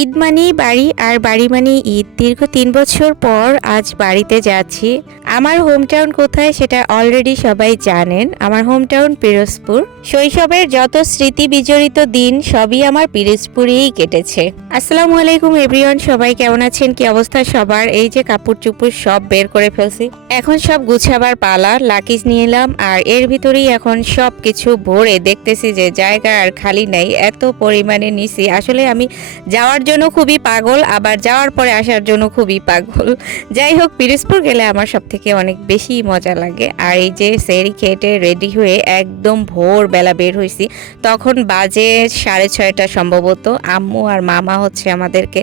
ঈদ মানেই বাড়ি আর বাড়ি মানেই ঈদ। দীর্ঘ ৩ বছর পর আজ বাড়িতে যাচ্ছি। আমার হোম টাউন কোথায় সেটা অলরেডি সবাই জানেন। আমার হোম টাউন পিরোজপুর। শৈশবের যত স্মৃতি বিজড়িত দিন সবই আমার পিরোজপুরেই কেটেছে। আসসালামু আলাইকুম এভরিওয়ান, সবাই কেমন আছেন? কি অবস্থা সবার? এই যে কাপড় চুপড় সব বের করে ফেলছি, এখন সব গুছাবার পালা। লাকিজ নিয়ে এলাম আর এর ভিতরেই এখন সব কিছু ভরে দেখতেছি যে জায়গা আর খালি নাই, এত পরিমাণে নিছি। আসলে আমি যাওয়ার জন্য খুবই পাগল, আবার যাওয়ার পরে আসার জন্য খুবই পাগল। যাই হোক, পিরোজপুর গেলে আমার সব থেকে অনেক বেশি মজা লাগে। আর এই যে সেরি খেটে রেডি হয়ে একদম ভোরবেলা বের হয়েছি, তখন বাজে 6:30 সম্ভবত। আম্মু আর মামা হচ্ছে আমাদেরকে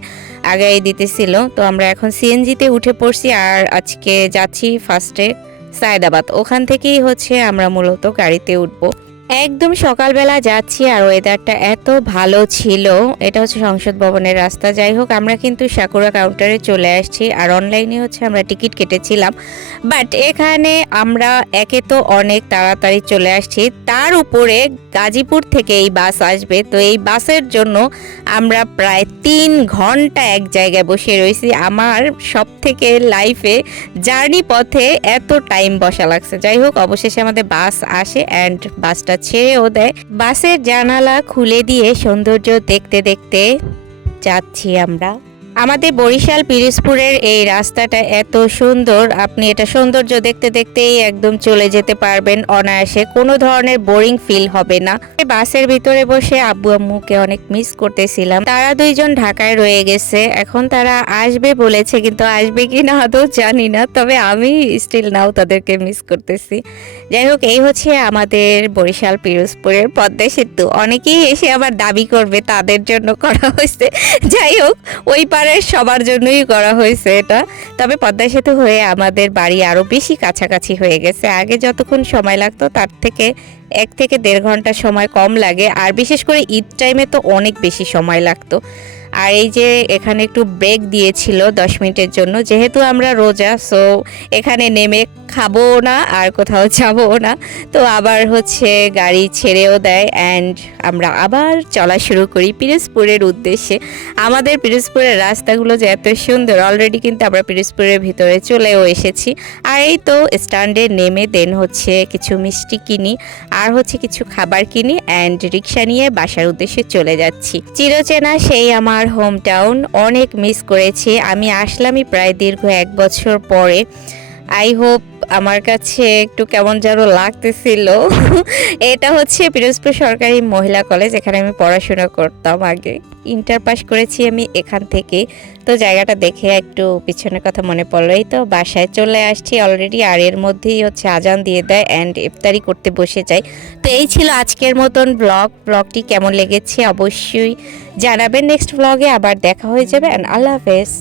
আগাই দিতেছিল। তো আমরা এখন সিএনজিতে উঠে পড়ছি আর আজকে যাচ্ছি ফার্স্টে সায়দাবাদ। ওখান থেকেই হচ্ছে আমরা মূলত গাড়িতে উঠবো। একদম সকালবেলা যাচ্ছি আর ওয়েদারটা এত ভালো ছিল। এটা হচ্ছে সংসদ ভবনের রাস্তা। যাই হোক, আমরা কিন্তু সাকুরা কাউন্টারে চলে আসছি আর অনলাইনে হচ্ছে আমরা টিকিট কেটেছিলাম। বাট এখানে আমরা একে তো অনেক তাড়াতাড়ি চলে আসছি, তার উপরে গাজীপুর থেকে এই বাস আসবে। তো এই বাসের জন্য আমরা প্রায় 3 ঘন্টা এক জায়গায় বসে রয়েছি। আমার সব থেকে লাইফে জার্নি পথে এত টাইম বসা লাগছে। যাই হোক, অবশেষে আমাদের বাস আসে অ্যান্ড বাসটা ছেড়েও দেয়। বাসের জানালা খুলে দিয়ে সৌন্দর্য দেখতে দেখতে যাচ্ছি আমরা। আমাদের বরিশাল পিরোজপুরের এই রাস্তাটা এত সুন্দর, আপনি এটা সৌন্দর্য দেখতে দেখতেই একদম চলে যেতে পারবেন অনায়াসে, কোনো ধরনের বোরিং ফিল হবে না। বাসের ভিতরে বসে আব্বু আম্মুকে অনেক মিস করতেছিলাম। তারা দুইজন ঢাকায় রয়ে গেছে, এখন তারা আসবে বলেছে, কিন্তু আসবে কি না আদৌ জানি না। তবে আমি স্টিল নাও তাদেরকে মিস করতেছি। যাই হোক, এই হচ্ছে আমাদের বরিশাল পিরোজপুরের পদ্মা সেতু। অনেকেই এসে আবার দাবি করবে তাদের জন্য করা হয়েছে। যাই হোক, ওই পারের সবার জন্যই করা হয়েছে এটা। তবে পদ্মা সেতু হয়ে আমাদের বাড়ি আরো বেশি কাছাকাছি হয়ে গেছে। আগে যতক্ষণ সময় লাগতো তার থেকে 1 থেকে 1.5 ঘন্টা সময় কম লাগে। আর বিশেষ করে ঈদ টাইমে তো অনেক বেশি সময় লাগতো। আর এই যে এখানে একটু ব্রেক দিয়েছিল 10 মিনিটের জন্য, যেহেতু আমরা রোজা, সো এখানে নেমে খাবো না আর কোথাও যাবো না। তো আবার হচ্ছে গাড়ি ছেড়েও দেয় অ্যান্ড আমরা আবার চলা শুরু করি পিরোজপুরের উদ্দেশ্যে। আমাদের পিরোজপুরের রাস্তাগুলো যে এত সুন্দর, অলরেডি কিন্তু আমরা পিরোজপুরের ভিতরে চলেও এসেছি। আর এই তো স্ট্যান্ডে নেমে দেন হচ্ছে কিছু মিষ্টি কিনি আর হচ্ছে কিছু খাবার কিনি অ্যান্ড রিক্সা নিয়ে বাসার উদ্দেশ্যে চলে যাচ্ছি। চিরচেনা সেই আমার হোম টাউন, অনেক মিস করেছি। আমি আসলামই প্রায় দীর্ঘ 1 বছর পরে। আই হোপ আমার কাছে একটু কেমন যেন লাগতেছিল। এটা হচ্ছে পিরোজপুর সরকারি মহিলা কলেজ, এখানে আমি পড়াশোনা করতাম আগে। ইন্টার পাস করেছি আমি এখান থেকে। তো জায়গাটা দেখে একটু পিছনের কথা মনে পড়লো। এই তো বাসায় চলে আসছি অলরেডি, আর এর মধ্যেই হচ্ছে আজান দিয়ে দেয় অ্যান্ড ইফতারি করতে বসে যাই। তো এই ছিল আজকের মতন ব্লগটি কেমন লেগেছে অবশ্যই জানাবেন। নেক্সট ব্লগে আবার দেখা হয়ে যাবে অ্যান্ড আল্লাহ হাফেজ।